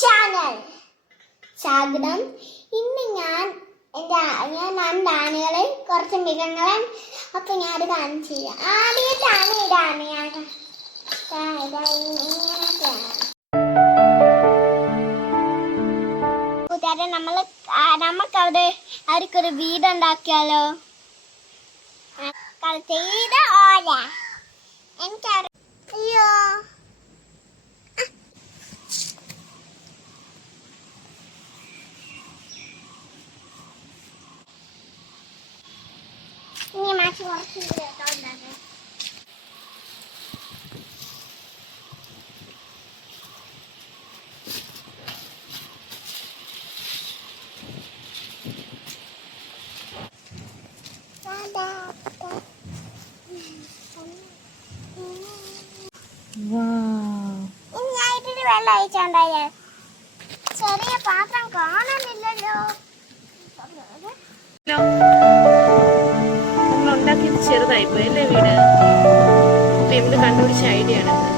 Channel സ്വാഗതം. ഇന്ന് ഞാൻ രണ്ടാനകളെ കുറച്ച് മൃഗങ്ങളെ അപ്പൊ ഞാൻ കാണിച്ചു തരാം. ആദ്യത്താണ് ഇതാണ് ഞാൻ കൂട്ടുകാരെ നമുക്കവിടെ അവർക്കൊരു വീടുണ്ടാക്കിയാലോ? ചെയ്ത ഓല എനിക്കറിയാം. അയ്യോ ഇനി മാറ്റി കുറച്ച് ഉണ്ടാക്കാം. ഇനി വെള്ളം അയച്ചുണ്ടായ ചെറിയ പാത്രം കാണുന്നില്ലല്ലോ. ഉണ്ടാക്കിയത് ചെറുതായിപ്പോയി അല്ലേ വീട്? എന്ത് കണ്ടുപിടിച്ച ഐഡിയ ആണ്.